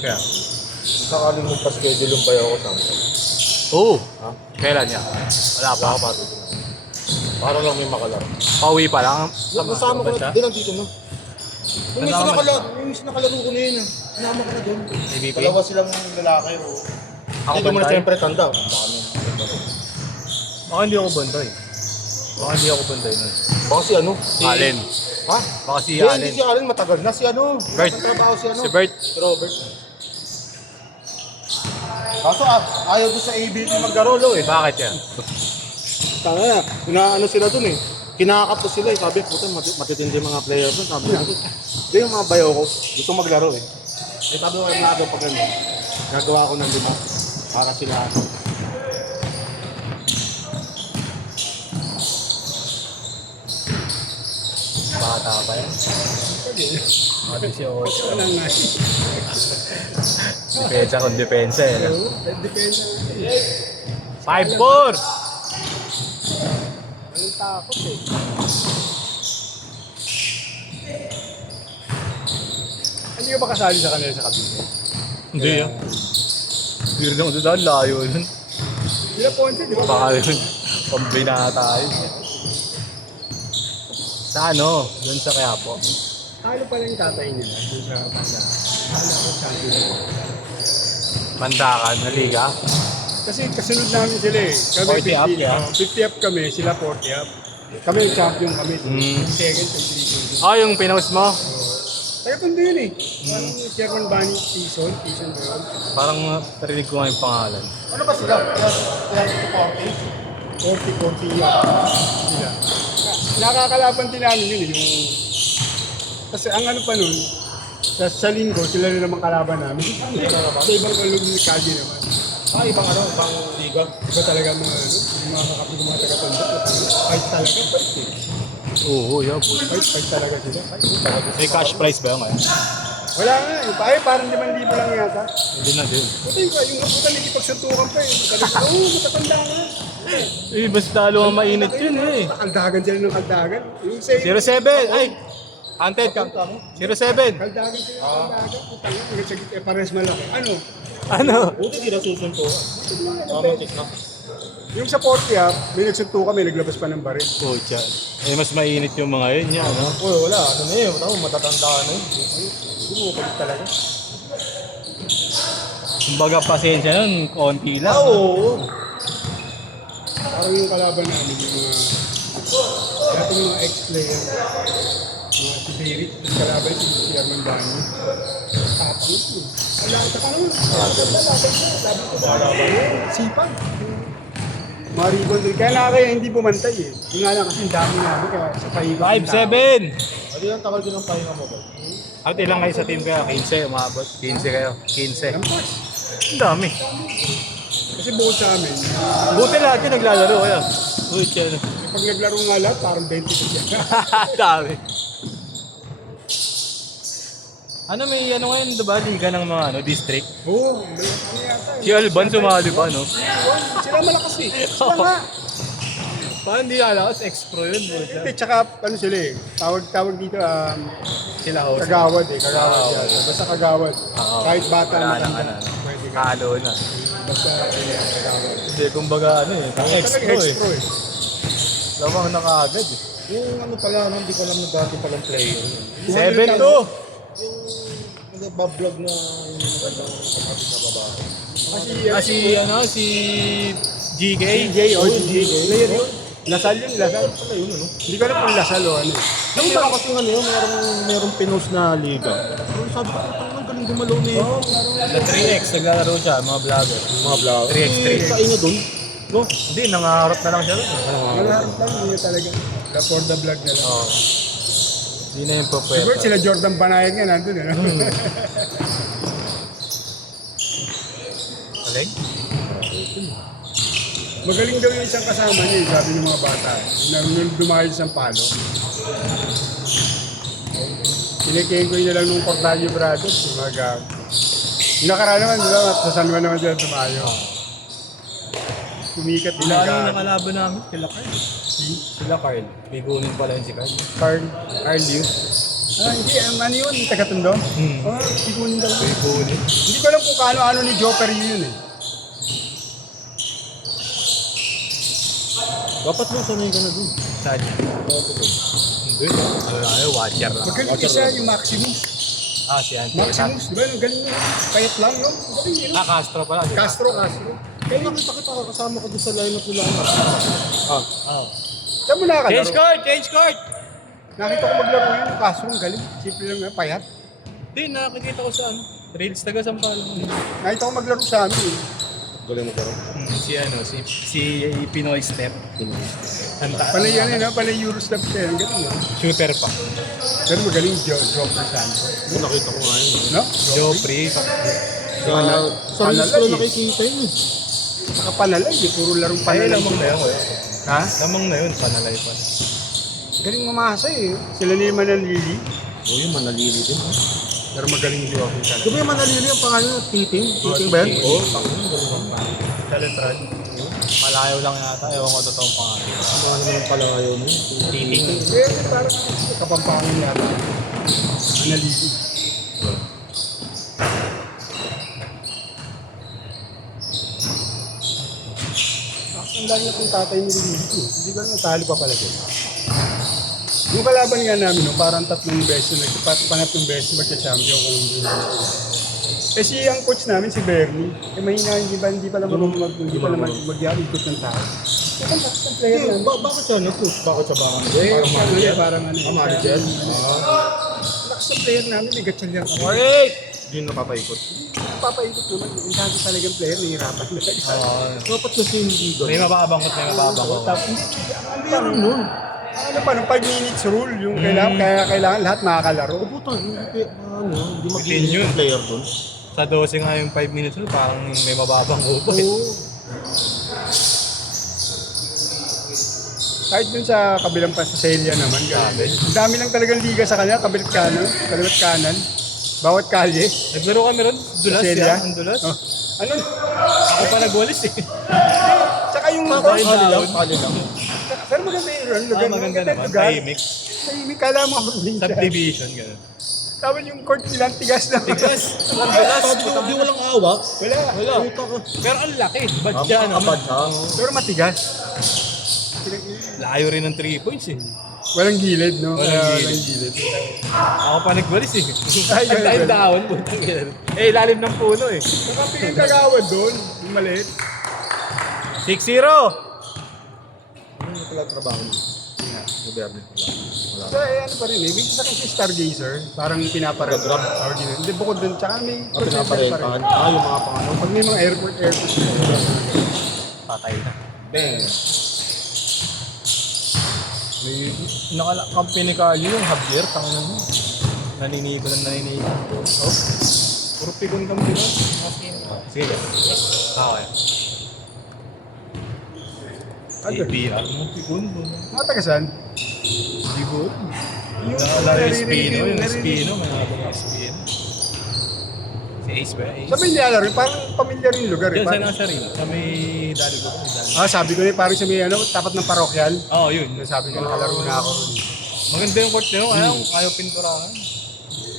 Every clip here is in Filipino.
Kaya? Sakaling magpa-schedule yung bayaw ko sa amin. Oo. Ha? Kailan niya? Wala pa. Wala pa. Para lang may makalaro. Pauwi pa lang. Nasama ko na. Di nandito no. Yung sinakalaro ko na yun. Sinama ko na doon. ABP? Dalawa silang lalaki. Ako Hindi mo na bantay? siyempre tanda. Baka hindi ako banday. Baka hindi ako banday nun. Baka si ano? Si Allen. Ha? Baka si Hindi, Allen. hindi si Allen. Matagal na. Si ano? Bert. Nagtrabaho si ano? Si Bert. Si Robert. Kaso ayaw doon sa ABP magkarolo eh. Bakit yan? Tanga na. Inaano sila dun eh. Kinakap ko sila eh. Sabi, puto matitindi mga player dun. Sabi ko, hindi yung mga bayaw ko. Gusto maglaro eh. Eh sabi ko, ay nagawa pag ano. Gagawa ko ng 5 para sila. Bata pa yan. Mati si Ocho. Depensa kung depensa eh. 5-4! Anong takot eh. Hindi ka ba kasali sa kanila sa kabine? Hindi yan. Hindi rin ako doon. Layo yun. Sila Ponce, di ba? Baka yun. Pambinata yun. Sa ano? Doon sa Quiapo. Ano pala yung tatay nila dun sa banda? Ano ako champion? Mandakan na liga. Kasi kasunod namin sila eh. Kami 40 up, yeah. 50 up kami, sila 40 up. Kami yung champion kami. Second and Ah, yung pinost mo? Taga Tondo yun eh. Parang Sherman Bunny season ba yun? Parang narinig ko nga yung pangalan. Ano ba sila? Kaya 40 up sila. Nakakalaban din namin yun eh. Yung... Kasi ang ano pa nun, sa linggo, sila rin naman kalaban namin. Sa ibang kalog ni Kagi naman. ibang ano, ibang liga. Iba talaga mga ano, yung mga kakapit ng mga taga-Tondo. Fight talaga, fight eh. Oo, yeah, boy. Fight talaga sila. May cash prize ba yun ngayon? Wala nga eh. Ay, parang 5,000 lang yata. Hindi na din. Buti ba, yung puta nagipagsuntukan pa eh. Oo, matatanda nga. Eh, basta lalo nga mainit yun eh. Kaldagan sila ng kaldagan. Yung say, 07! Ay! Hunted ka. 07! kaldagan sila ng kaldagan. Puta nga, hanggang sa gitna, pares malaki. Ano? Ano? Buti sila susunto. Romantic na. Yung sa 40 up, may nagsuntukan, may naglabas pa ng baril. Pucha. Eh, mas mainit yung mga yun yan, no? Uy, wala. Ano na yun? Matatanda na yun. Siguro kalit talaga. Kumbaga pasensya nun, konti lang. Oo. Parang yung kalaban namin, yung mga... Dati yung mga ex-player, mga si Derek, yung kalaban si Sherman Bunny. Tapos yun. Wala ka pa naman. Laban ko. Sipag. Maribon din. Kaya na kaya hindi bumantay eh. Yung nga lang kasi ang dami namin kaya sa pahiba. 5-7! Ano yung tagal din ang pahinga mo ba? At ilang kayo sa team kaya? 15, umabot. 15 kayo. 15. Lampas. Ang dami. Kasi bukod sa amin, Buti lahat yung naglalaro kaya. Uy, tiyan. pag naglaro nga lahat, parang 20 ko siya. Dami. Ano may ano ngayon, diba? Liga ng mga ano, district. Oo, ano yata. Si Alban sumali pa, no? Sila malakas eh. Sila nga. Paano hindi alakas? Ex-pro yun. Hindi, tsaka ano sila eh. Tawag dito, Sila host. kagawad eh. Kagawad Ah, yan. okay. Basta kagawad. Oo. Kahit bata Wala na nang matanda. ano. Pwede ka. Kalo na. Basta kagawad. Hindi, kumbaga ano eh. Ang ex-pro eh. Ex-pro eh. Lamang na kaagad eh. Yung ano pala, ano, hindi ko alam na dati palang player. 7-2. Yung nagbablog na yung magandang kapatid na babae. Si GK. GJ o GJ. Player yun. Lasal yun, Lasal. Pala yun, ano? Hindi ko alam kung Lasal o ano. Nakita ko kasi ano yun, merong pinost na liga. Pero sabi ko, ang galing gumalaw ni... The 3X, naglalaro siya, mga vlogger. Mga vlog. 3x3. Kain niya dun. No? Hindi, nangaharap na lang siya. Malaharap lang, hindi niya talaga. For the vlog na lang. Oo. Hindi na yung Siguro pupweta. sila Jordan Banayag nga nandun eh. Galing? Magaling daw yung isang kasama niya, eh, sabi ng mga bata. Nung dumayos ng palo. Kinikengkoy na lang nung Cordario Brothers, yung mga gag. Yung nakaraan naman, di ba? Sa San Juan naman sila dumayo. Sumikat din Wala ang nang gag. nakalaban namin, kila Carl. Sila Carl. Bigunin pala yun si Carl. Carl Liu. Ah, hindi. Ano yun? Taga-Tondo? Oh, sigunin daw. Bigunin. Hindi ko alam kung kaano-ano ni Joker yun eh. Dapat mo sanay ka na dun. Saan niya? Hindi. Ano na yun, watcher lang. Magaling isa yung Maximus. Si Anthony. Maximus, di ba? Ang galing yun. Payat lang, no? Galing yun. Castro pala. si Castro. Kaya nakita kita kasama ka dun sa lineup nila. Oh. Saan mo nakalaro? Change court! Change court! Nakita ko maglaro yun. Yung Castro, ang galing. Simple lang yan, payat. Hindi, nakakita ko sa ano. Reels taga Sampalo. Nakita ko maglaro sa amin eh. Galing mo garo. Si Pinoy Step. Panay yan eh, no? Panay Eurostep siya. Ang galing yun. Shooter pa. Pero magaling Joker Santos. Yung nakita ko nga yun. No? Joffrey. Sa reels ko Panalay lang eh. nakikita yun eh. Saka panalay eh. Puro larong Ay, panalay. lamang na yun. Ha? Lamang na yun, panalay pa. Galing mamasa eh. Sila ni Manalili. Oo, yung manalili din. Pero magaling yung Joker Di Santos. ba yung manalili yung pangalan? Titing? Titing ba yan? Oo. Talentrad. Malayo lang yata. Ewan ko totoong pangalan. Ano naman pala ayaw mo? Titing. Eh, parang kapampangan yata. Manalili. Ang dami na kong tatay ni Lili ko. Hindi ko alam, natalo pa pala siya. Yung kalaban nga namin, no, parang 3 beses, pangatlong beses magka-champion kung hindi namin. Eh si ang coach namin, si Bernie, eh mahina, hindi pala mag-ikot ng tao. Eh, ang lakas ng player namin. Bakit siya nag-push? Bakit siya baka? Parang ano, manager? lakas ng player namin, may gatsan lang kami. Alright! Yun napapaikot. Papaikot naman, yung sabi talagang player, nahihirapan talaga. Dapat kasi hindi doon. May mababangkot, may mababangkot. Tapos, meron nun. Ano pa, nung 5 minutes rule, yung kailangan lahat makakalaro. Puta, hindi Yun. magiging player doon. Sa 12 nga yung 5 minutes rule, parang may mababangkot pa. Oo. Kahit dun sa kabilang pa sa Celia naman, grabe. Ang dami lang talagang liga sa kanya, kabilat kanan. Bawat kalye. Naglaro kami ron, dulas Celia? yan, ang dulas. Oh. Ano? Ako pa nagwalis eh. Tsaka yung Kali lang. Pero maganda yung lugar. Maganda naman, lugar. tahimik. Tahimik, kala mo ako rin siya. Subdivision, gano'n. Tapos yung court nilang tigas na. Tigas! Ang dulas! Di walang awak. Wala. Puta ka. Pero ang laki, ba't siya naman? Kapag ka. Pero matigas. Layo rin ng 3 points eh. Walang gilid, no? Walang gilid. Ako pa nagwalis eh. Ay, Ang ganun. dahon, putang ina. Eh, ilalim ng puno eh. Nakampi yung kagawad doon. Yung maliit. 6-0! Ano pala trabaho mo? Gobyerno. Wala. So, ano pa rin eh. May isa kasi Stargazer. Parang pinaparent. Pag-drop. Or gano'n. Hindi, bukod doon. Tsaka may... Pinaparentahan. Yung mga pangano. Pag may mga airport. Patay na. Bang. May nakakampi ni Carly yung Javier, tangan mo. Naninigo. Oh, puro pigon kami dito. Sige. Okay. APR mo, pigon mo. Mga tagasan. Hindi ko. Yung Naalala yung naririnig Espino, yung naririnig. Espino, may naalala yung Espino. Si Si Ace ba? Ace. Sabi niya laro, parang pamilyar yung lugar eh. Diyan sa Parang, nasa rin. Sa may Daligo. sabi ko parang sa may tapat ng parokyal. Oo, yun. Sabi ko nakalaro na ako. Maganda yung court nyo. Ayaw pinturahan.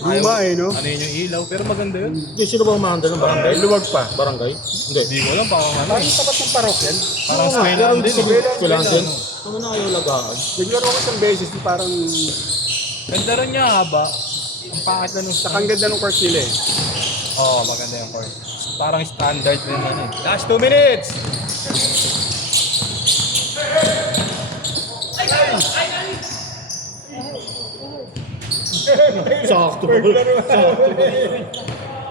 Luma eh, no? Ano yun yung ilaw. Pero maganda yun. Hindi, sino ba umahandle ng barangay? Luwag pa. Barangay? Hindi. Hindi ko alam parang ano Parang eh. tapat ng parokyal. Parang Oo nga, Skyland pero din. hindi eh. Skyland din. Ano na ayaw lagaan? Naglaro ko isang beses, di parang Ganda rin niya haba. Ang pangit na nung sakang ganda ng court nila eh. Oo, maganda yung court. Parang standard rin yan eh. Last 2 minutes! Sakto.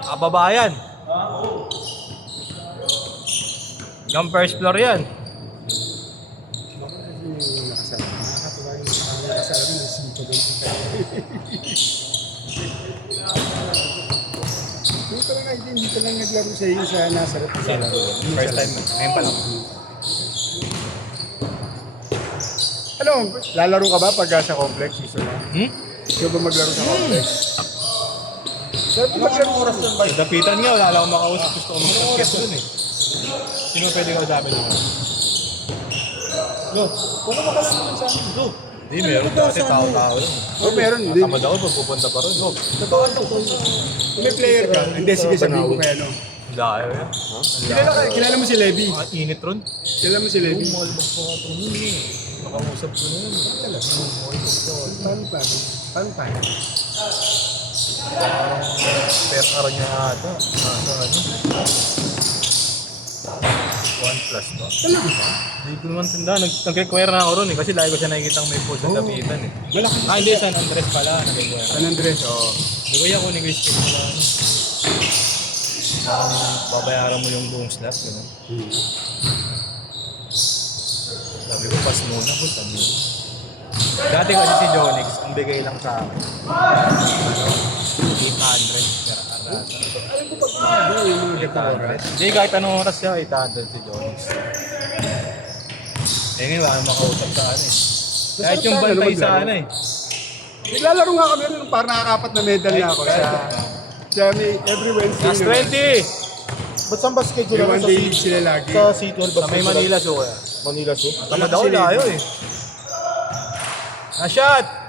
Kababayan. Yung first floor yan. Yung nakasama. Nakakatuwa yung nakasama ng sito doon. Dito lang naglaro sa iyo sa Nazareth. First time. Ngayon pa lang. Ano, lalaro ka ba pag sa complex? Gusto mo? Gusto ba maglaro sa complex? Sarap maglaro oras lang ba? Dapitan nga, wala akong makausap. Gusto ko mag-podcast dun eh. Sino pwede ka usapin naman? Go. Kung ka lang naman sa amin, go. Hindi, meron dati tao-tao lang. Oh, meron. Hindi. Tamad ako pag pupunta pa rin. Go. Totoo to. Kung may player ka, hindi, sige sabihin ko kaya no. Layo yan. Kilala mo si Levy? Ang init ron. Kilala mo si Levy? Mahal ba ko ito nun eh. Makausap ko na yun. Paano pa? Paano pa? Parang per araw niya ata. Nasa ano. 1 plus ba? Talaga ba? Hindi ko naman tanda. Nag-require na ako ron eh. Kasi lagi ko siya nakikita may post sa dapitan eh. Malaki. Hindi, San Andres pala. Nag-require. San Andres, oo. Hindi ko yan kung nag-restrict mo na ano. Parang babayaran mo yung buong slot. Gano'n. Sabi ko, pass muna po. Sabi ko. Dati kasi si Jonix, ang bigay lang sa akin. 800 per arata. Alam ko pag ano yung mga dekoras. Hindi, kahit anong oras siya, 800 si Jonix. Eh ngayon, wala nang makausap sa ano eh. Kahit yung bantay sa ano eh. Naglalaro nga kami nun, parang nakakapat na medal na ako sa may every Wednesday. Last naman. 20! Ba't saan ba schedule May naman one sa day sila lagi. Sa C12 ba? Sa may Manila Zoo kaya. Manila Zoo? Tamad ako layo eh. Na-shot!